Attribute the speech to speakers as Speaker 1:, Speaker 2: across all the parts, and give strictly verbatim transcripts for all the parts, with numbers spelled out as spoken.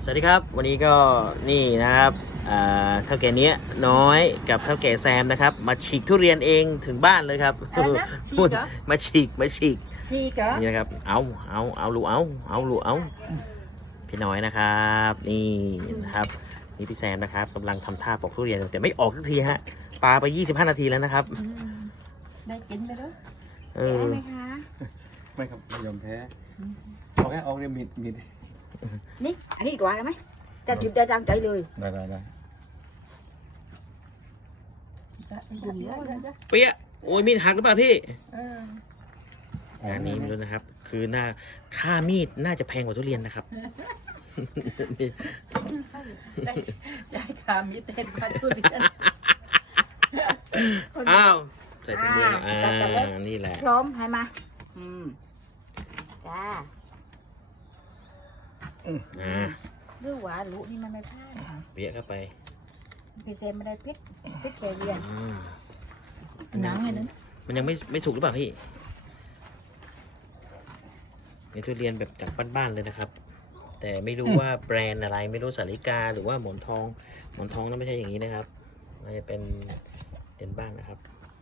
Speaker 1: สวัสดีครับวันนี้ก็นี่นะครับเท่าแก่เนี้ยน้อยกับเท่าแก่แซมนะครับมาฉีกทุเรียนเองถึงบ้านเลยครับพูดมาฉีกมาฉีก
Speaker 2: ฉีกเหรอ
Speaker 1: นี่นะครับเอาเอาเอาลูเอาเอาลูเอาพี่น้อยนะครับนี่นะครับนี่พี่แซมนะครับกำลังทำท่าปอกทุเรียนแต่ไม่ออกทุกทีฮะปลาไปยี่สิบห้านาทีแล้วนะครับ
Speaker 2: ได้กินไปด้วย
Speaker 1: เออ
Speaker 2: ไหมคะ
Speaker 3: ไม่ครับไม่ยอมแพ้เอาแค่ออกเรียมิดมิด
Speaker 2: นี่อันนี้ดีกว่าได้ไหมจะหยิบได้ดังใจเลย
Speaker 3: ได้ได้ได้
Speaker 1: เปี้ยโอ้ยมีดหักหรือเปล่าพี่อันนี้ไม่รู้นะครับคือหน้าค่ามีดน่าจะแพงกว่าทุเรียนนะครับ
Speaker 2: ได้ค่ามีดแพงกว่าทุเรียน
Speaker 1: อ้าวใส่ถุงมืออ่านี่แหละ
Speaker 2: พร้อมให้มาอืมจ้า
Speaker 1: อ่า
Speaker 2: เรื่องหวานรู้นี่มันไม่พลาด
Speaker 1: เบี้ยเข้าไป
Speaker 2: พี่เซนไม่ได้พริกพริกแกเรียนหนังไงนั้น
Speaker 1: มันยังไม่ไม่สุกหรือเปล่าพี่นี่ทุเรียนแบบจากบ้านๆเลยนะครับแต่ไม่รู้ว่าแบรนด์อะไรไม่รู้สาลิกาหรือว่าหมอนทองหมอนทองนั้นไม่ใช่อย่างนี้นะครับมันจะเป็นเด่นบ้างนะครับ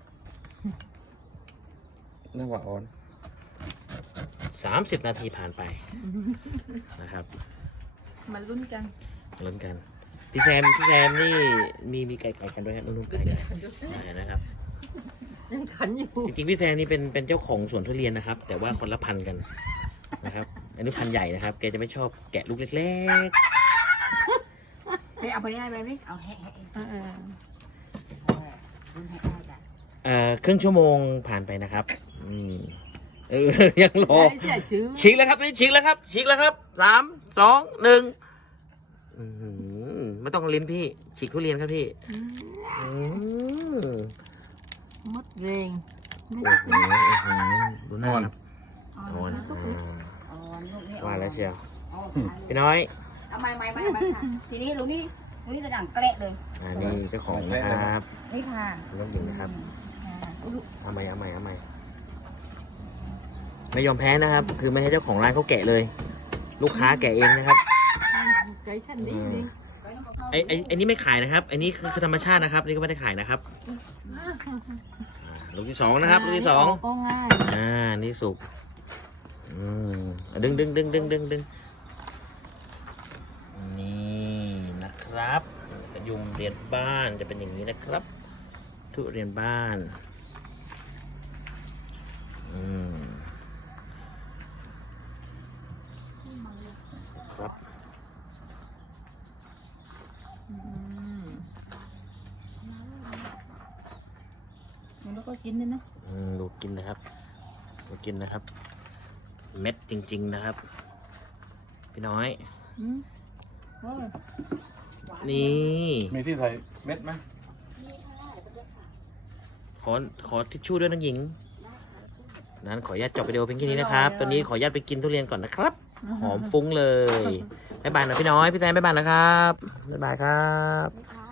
Speaker 3: น่าหวานอ่อน
Speaker 1: สามสิบนาทีผ่านไปนะครับ
Speaker 2: มาลุ้นกัน
Speaker 1: ลุ้นกันพี่แซมพี่แซมนี่มีมีไก่ไก่กันด้วยครับนุ่มๆไก่กันนะครับ
Speaker 2: ยังขันอยู่
Speaker 1: จริงๆพี่แซมนี่เป็นเป็นเจ้าของสวนทุเรียนนะครับแต่ว่าคนละพันกันนะครับอันนี้พันใหญ่นะครับแกจะไม่ชอบแกะลูกเล็ก
Speaker 2: ๆเอาไปได้ไหมนี่เอาแหะเออ
Speaker 1: เอ่อครึ่งชั่วโมงผ่านไปนะครับอืมเออยังรอฉีกแล้วครับนี่ฉีกแล้วครับฉีกแล้วครับสามสองหนึ่งไม่ต้องลิ้นพี่ฉีกทุเรียนครับพี่
Speaker 2: มดเรง
Speaker 1: ดูหน้าครับอ่อนว่าแล้วเชียวพี่น้อย
Speaker 2: เอาไม่ไม่ไม่ไม่ทีนี้ลุงนี่ลุงนี่จะดังเกละเลย
Speaker 1: อ่านี่เจ้าของนะครับ
Speaker 2: นี่ค่ะ
Speaker 1: ลูกหญิงนะครับเอาใหม่เอาใหม่เอาใหม่ไม่ยอมแพ้นะครับคือไม่ให้เจ้าของร้านเขาแกะเลยลูกค้าแกะเองนะครับ
Speaker 2: ใจทันดีจริง
Speaker 1: ไอ้ไอ้ไอ้นี่ไม่ขายนะครับไอ้นี่คือคือธรรมชาตินะครับนี่ก็ไม่ได้ขายนะครับลูกที่สองนะครับลูกที่สองอ่านี่สุกอืมดึงดึงดึงดึงดึงดึงนี่นะครับกระยุมเรียนบ้านจะเป็นอย่างนี้นะครับทุเรียนบ้านอืมครับ
Speaker 2: แล้วก็กินเลยนะ
Speaker 1: อืมดูกินนะครับดูกินนะครับเม็ดจริงๆนะครับพี่น้อยนี่
Speaker 3: มีที่ใส่เม็ดไหม
Speaker 1: ขอขอทิชชู่ด้วยน้องหญิงนั้นขออนุญาตจบวิดีโอเพียงแค่นี้นะครับตอนนี้ขออนุญาตไปกินทุเรียนก่อนนะครับหอมฟุ้งเลยบ๊ายบายนะพี่น้อยพี่แตนบ๊ายบายนะครับบ๊ายบายครับ